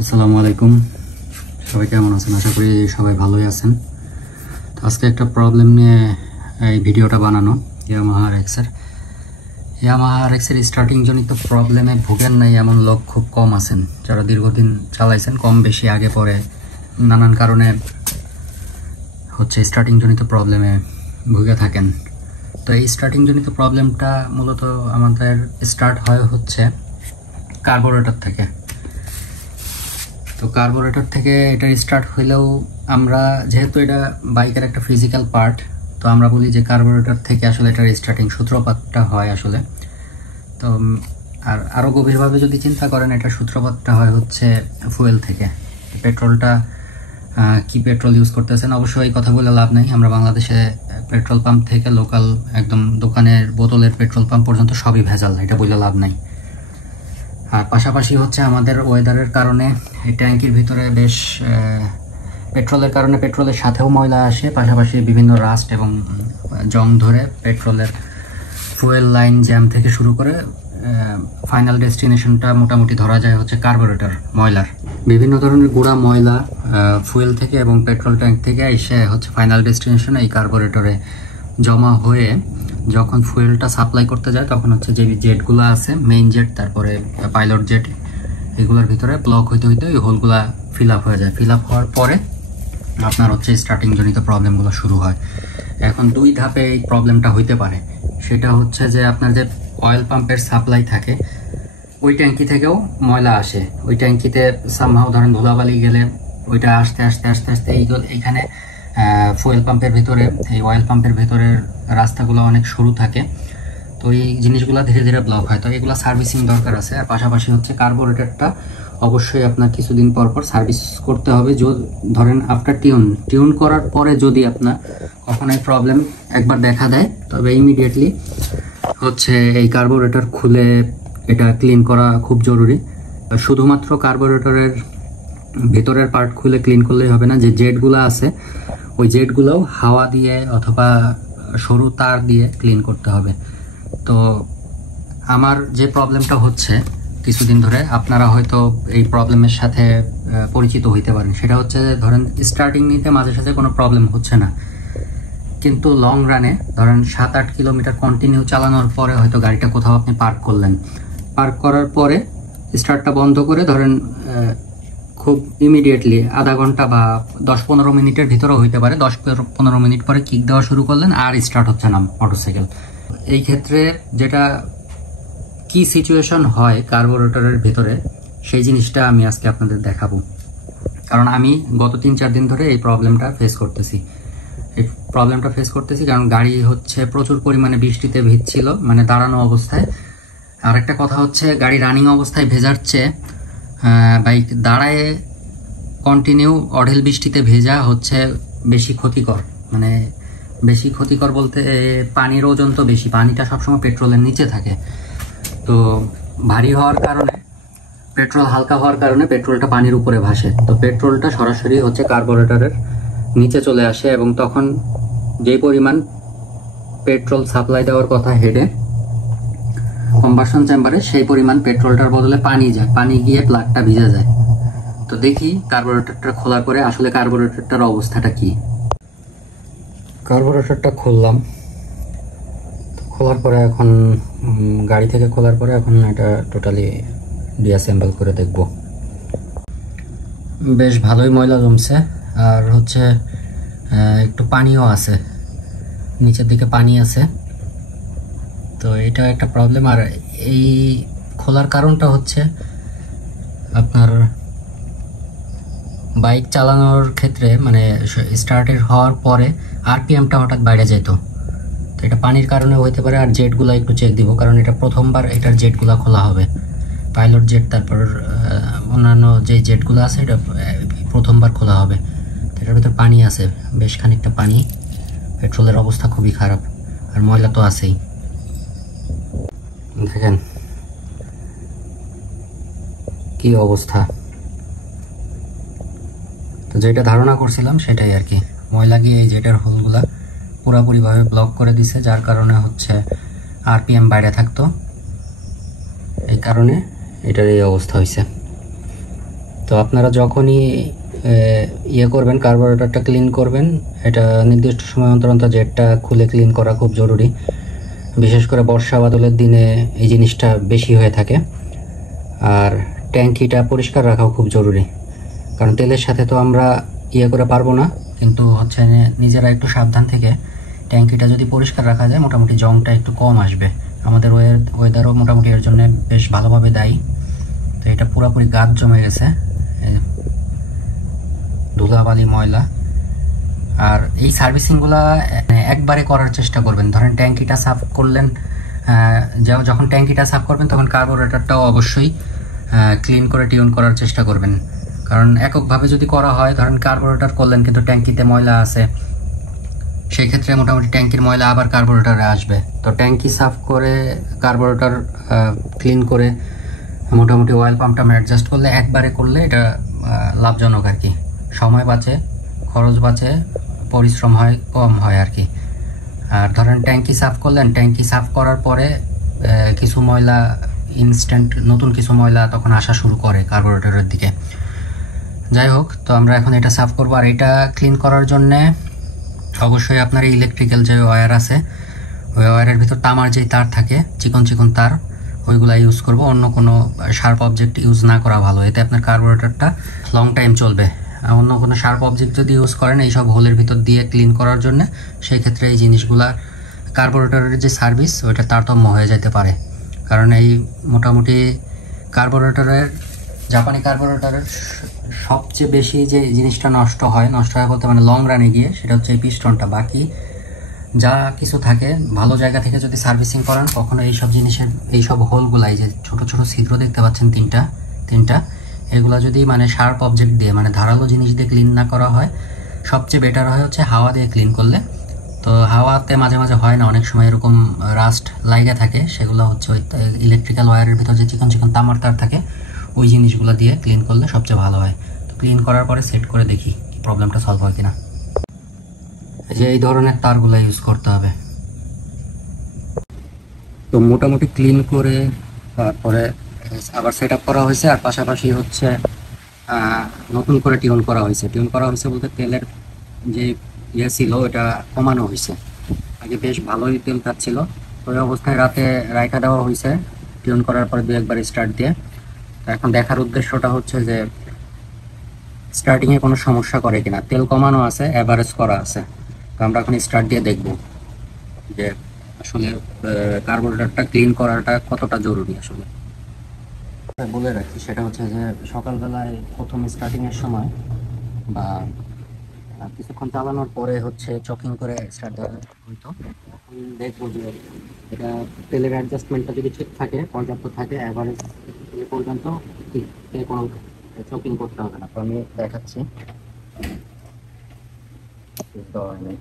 আসসালামু আলাইকুম, সবাই কেমন আছেন? আশা করি সবাই ভালোই আছেন। তো আজকে একটা প্রবলেম নিয়ে এই ভিডিওটা বানানো। ইয়ামাহা আরএক্সের স্টার্টিং জনিত প্রবলেমে ভোগেন নাই এমন লোক খুব কম আছেন, যারা দীর্ঘদিন চালাইছেন, কম বেশি আগে পরে নানান কারণে স্টার্টিং জনিত প্রবলেমে ভুগে থাকেন। তো এই স্টার্টিং জনিত প্রবলেমটা মূলত আমাদের স্টার্ট হয় কার্বোরেটর থেকে। তো কার্বোরেটর থেকে এটা স্টার্ট হইলেও আমরা যেহেতু এটা বাইকের একটা ফিজিক্যাল পার্ট, তো আমরা বলি যে কার্বোরেটর থেকে আসলে এটার স্টার্টিং সূত্রপাতটা হয় আসলে। তো আরও গভীরভাবে যদি চিন্তা করেন, এটার সূত্রপাতটা হয় ফুয়েল থেকে। পেট্রোলটা কি পেট্রোল ইউজ করতেছেন, অবশ্যই এই কথা বলে লাভ নেই। আমরা বাংলাদেশে পেট্রোল পাম্প থেকে লোকাল একদম দোকানের বোতলের পেট্রোল পাম্প পর্যন্ত সবই ভেজাল, এটা বলে লাভ নাই। আর পাশাপাশি আমাদের ওয়েদারের কারণে এই ট্যাঙ্কির ভিতরে বেশ পেট্রোলের কারণে পেট্রোলের সাথেও ময়লা আসে, পাশাপাশি বিভিন্ন রাস্ট এবং জং ধরে পেট্রোলের ফুয়েল লাইন জ্যাম থেকে শুরু করে ফাইনাল ডেস্টিনেশনটা মোটামুটি ধরা যায় কার্বোরেটর ময়লার। বিভিন্ন ধরনের গুঁড়া ময়লা ফুয়েল থেকে এবং পেট্রোল ট্যাঙ্ক থেকে এসে ফাইনাল ডেস্টিনেশনে এই কার্বোরেটরে জমা হয়ে যখন ফুয়েলটা সাপ্লাই করতে যায়, তখন যে জেটগুলো আছে, মেইন জেট, তারপরে পাইলট জেট, এগুলোর ভিতরে ব্লক হইতে হইতে ওই হোলগুলা ফিল আপ হয়ে যায়। ফিল আপ হওয়ার পরে আপনার স্টার্টিং জনিত প্রবলেমগুলো শুরু হয়। এখন দুই ধাপে এই প্রবলেমটা হইতে পারে। সেটা যে আপনার যে অয়েল পাম্পের সাপ্লাই থাকে, ওই ট্যাঙ্কি থেকেও ময়লা আসে। ওই ট্যাঙ্কিতে সামহাও ধরেন ধুলাবালি গেলে ওইটা আস্তে আস্তে আস্তে আস্তে এইখানে ফুয়েল পাম্পের ভিতরে, এই অয়েল পাম্পের ভিতরের রাস্তাগুলো অনেক সরু থাকে, তো এই জিনিসগুলো ধীরে ধীরে ব্লক হয়। তো এগুলো সার্ভিসিং দরকার আছে। আর পাশাপাশি কার্বোরেটরটা অবশ্যই আপনার কিছুদিন পর পর সার্ভিস করতে হবে। ধরেন আফটার টিউন করার পরে যদি আপনার কখনো এই প্রবলেম একবার দেখা দেয়, তবে ইমিডিয়েটলি এই কার্বোরেটর খুলে এটা ক্লিন করা খুব জরুরি। শুধুমাত্র কার্বোরেটরের ভেতরের পার্ট খুলে ক্লিন করলেই হবে না, যে জেটগুলো আছে ওই জেটগুলোও হাওয়া দিয়ে অথবা সরু তার দিয়ে ক্লিন করতে হবে। তো আমার যে প্রবলেমটা কিছুদিন ধরে, আপনারা হয়তো এই প্রবলেমের সাথে পরিচিত হইতে পারেন। সেটা ধরেন স্টার্টিং নিতে মাঝে সাঝে কোনো প্রবলেম হচ্ছে না, কিন্তু লং রানে ধরেন 7-8 কিলোমিটার কন্টিনিউ চালানোর পরে হয়তো গাড়িটা কোথাও আপনি পার্ক করলেন, পার্ক করার পরে স্টার্টটা বন্ধ করে ধরেন খুব ইমিডিয়েটলি আধা ঘন্টা বা 10-15 মিনিটের ভিতরেও হইতে পারে, 10-15 মিনিট পরে কিক দেওয়া শুরু করলেন আর স্টার্ট হচ্ছে না মোটরসাইকেল। এই ক্ষেত্রে যেটা কি সিচুয়েশন হয় কার্বোরেটরের ভিতরে, সেই জিনিসটা আমি আজকে আপনাদের দেখাবো। কারণ আমি গত 3-4 দিন ধরে এই প্রবলেমটা ফেস করতেছি। কারণ গাড়ি প্রচুর পরিমাণে বৃষ্টিতে ভিজছিল, মানে দাঁড়ানো অবস্থায়। আর একটা কথা গাড়ি রানিং অবস্থায় ভেজার চেয়ে বাইক দাঁড়ায় কন্টিনিউ অঢেল বৃষ্টিতে ভেজা বেশি ক্ষতিকর। মানে বেশি ক্ষতিকর বলতে পানির ওজন তো বেশি, পানিটা সবসময় পেট্রোলের নিচে থাকে। তো ভারী হওয়ার কারণে, পেট্রোল হালকা হওয়ার কারণে পেট্রোলটা পানির উপরে ভাসে। তো পেট্রোলটা সরাসরি কার্বোরেটরের নিচে চলে আসে, এবং তখন যে পরিমাণ পেট্রোল সাপ্লাই দেওয়ার কথা হেডে কম্বাসন চেম্বারে, সেই পরিমাণ পেট্রোলটার বদলে পানি যায়, পানি গিয়ে প্লাগটা ভিজে যায়। তো দেখি কার্বোরেটরটা খোলার পরে আসলে কার্বোরেটরটার অবস্থাটা কি। কার্বোরেটরটা খুললাম, খোলার পরে এখন গাড়ি থেকে খোলার পরে এখন এটা টোটালি ডিঅ্যাসেম্বল করে দেখব। বেশ ভালোই ময়লা জমছে, আর একটু পানিও আছে, নিচের দিকে পানি আছে। তো এটা একটা প্রবলেম। আর এই খোলার কারণটা আপনার বাইক চালানোর ক্ষেত্রে, মানে স্টার্টের হওয়ার পরে আরপিএমটা হঠাৎ বাইরে যেত। তো এটা পানির কারণে হইতে পারে। আর জেটগুলো একটু চেক দিব, কারণ এটা প্রথমবার এটার জেটগুলো খোলা হবে, পাইলট জেট, তারপর অন্যান্য যে জেটগুলো আছে এটা প্রথমবার খোলা হবে। তো এটার ভিতর পানি আছে, বেশ খানিকটা পানি। পেট্রোলের অবস্থা খুবই খারাপ, আর ময়লা তো আছেই। দেখেন কি অবস্থা। তো যেটা ধারণা করছিলাম সেটাই আর কি, ময়লা গিয়ে এই জেটের হোলগুলা পুরোপুরিভাবে ব্লক করে দিছে, যার কারণে আরপিএম বাইরে থাকতো, এই কারণে এটার এই অবস্থা হয়েছে। তো আপনারা যখনই ইয়ে করবেন, কার্বোরেটরটা ক্লিন করবেন, এটা নির্দিষ্ট সময় অন্তর অন্তর জেটটা খুলে ক্লিন করা খুব জরুরি। বিশেষ করে বর্ষা বাদলের দিনে এই জিনিসটা বেশি হয়ে থাকে। আর ট্যাঙ্কিটা পরিষ্কার রাখাও খুব জরুরি, কারণ তেলের সাথে তো আমরা ইয়ে করে পারবো না, কিন্তু হচ্ছে নিজেরা একটু সাবধান থেকে ট্যাঙ্কিটা যদি পরিষ্কার রাখা যায় মোটামুটি জংটা একটু কম আসবে। আমাদের ওয়েদারও মোটামুটি এর জন্য বেশ ভালোভাবে দায়ী। তো এটা পুরোপুরি গাছ জমে গেছে, ধুলাবালি ময়লা। আর এই সার্ভিসিংগুলো একবারে করার চেষ্টা করবেন। ধরেন ট্যাঙ্কিটা সাফ করলেন, যখন ট্যাঙ্কিটা সাফ করবেন তখন কার্বোরেটরটাও অবশ্যই ক্লিন করে টিউন করার চেষ্টা করবেন। কারণ এককভাবে যদি করা হয়, ধরেন কার্বোরেটর করলেন কিন্তু ট্যাঙ্কিতে ময়লা আছে, সেই ক্ষেত্রে মোটামুটি ট্যাঙ্কির ময়লা আবার কার্বোরেটরে আসবে। তো ট্যাঙ্কি সাফ করে কার্বোরেটর ক্লিন করে মোটামুটি অয়েল পাম্পটা অ্যাডজাস্ট করলে, একবারে করলে এটা লাভজনক আর কি। সময় বাঁচে, খরচ বাঁচে, পরিশ্রম হয় কম হয় আর কি। আর ধরেন ট্যাঙ্কি সাফ করলেন, ট্যাঙ্কি সাফ করার পরে কিছু ময়লা ইনস্ট্যান্ট নতুন কিছু ময়লা তখন আসা শুরু করে কার্বোরেটরের দিকে। যাই হোক, তো আমরা এখন এটা সাফ করবো। আর এটা ক্লিন করার জন্যে অবশ্যই আপনার ইলেকট্রিক্যাল যে ওয়্যার আছে, ওই ওয়্যারের ভিতর তামার যেই তার থাকে, চিকন চিকন তার, ওইগুলা ইউজ করব। অন্য কোনো শার্প অবজেক্ট ইউজ না করা ভালো, এতে আপনার কার্বোরেটরটা লং টাইম চলবে। অন্য কোনো শার্প অবজেক্ট যদি ইউজ করেন এইসব হোলের ভিতর দিয়ে ক্লিন করার জন্য, সেই ক্ষেত্রে এই জিনিসগুলা কার্বোরেটরের যে সার্ভিস ওইটা তারতম্য হয়ে যেতে পারে। কারণ এই মোটামুটি কার্বোরেটরের, জাপানি কার্বোরেটরের সবচেয়ে বেশি যে জিনিসটা নষ্ট হয় বলতে মানে লং রানে গিয়ে, সেটা হচ্ছে এই পিস্টনটা। বাকি যা কিছু থাকে ভালো জায়গা থেকে যদি সার্ভিসিং করান, কখনো এইসব জিনিসের এইসব হোলগুলাই যে ছোট ছোট ছিদ্র দেখতে পাচ্ছেন তিনটা, এগুলা যদি মানে শার্প অবজেক্ট দিয়ে, মানে ধারালো জিনিস দিয়ে ক্লিন না করা হয়, সবচেয়ে বেটার হয় হচ্ছে হাওয়া দিয়ে ক্লিন করলে। তো হাওয়াতে মাঝে মাঝে হয় না, অনেক সময় এরকম রাস্ট লাইগা থাকে, সেগুলো হচ্ছে ওই ইলেকট্রিক্যাল ওয়্যারের ভিতর যে চিকন চিকন তামার তার থাকে, ওই জিনিসগুলো দিয়ে ক্লিন করলে সবচেয়ে ভালো হয়। তো ক্লিন করার পরে সেট করে দেখি প্রবলেমটা সলভ হয় কিনা। যে এই ধরনের তারগুলো ইউজ করতে হবে। তো মোটামুটি ক্লিন করে তারপরে আবার সেট আপ করা হয়েছে। আর পাশাপাশি হচ্ছে নতুন করে টিউন করা হয়েছে বলতে তেলের যে ইয়ে ছিল ওটা কমানো হয়েছে। আগে বেশ ভালোই তেল খাচ্ছিল, ওই অবস্থায় রাতে রাইখা দেওয়া হয়েছে টিউন করার পরে 2-1 বার স্টার্ট দিয়ে। তো এখন দেখার উদ্দেশ্যটা হচ্ছে যে স্টার্টিংয়ে কোনো সমস্যা করে কিনা। তেল কমানো আছে, অ্যাভারেজ করা আছে। তো আমরা এখন স্টার্ট দিয়ে দেখব যে আসলে কার্বোরেটরটা ক্লিন করাটা কতটা জরুরি। আসলে বলে রাখি, সেটা হচ্ছে যে সকালবেলায় প্রথম স্টার্টিংয়ের সময় বা কিছুক্ষণ চালানোর পরে হচ্ছে চকিং করে স্টার্ট দেওয়া হইতো। এখন দেখবো যে এটা তেলের অ্যাডজাস্টমেন্টটা যদি ঠিক থাকে, পর্যাপ্ত থাকে, অ্যাভারেজ এ পর্যন্ত ঠিক কোনো চকিং করতে হবে না। তো আমি দেখাচ্ছি। দেওয়া নেই।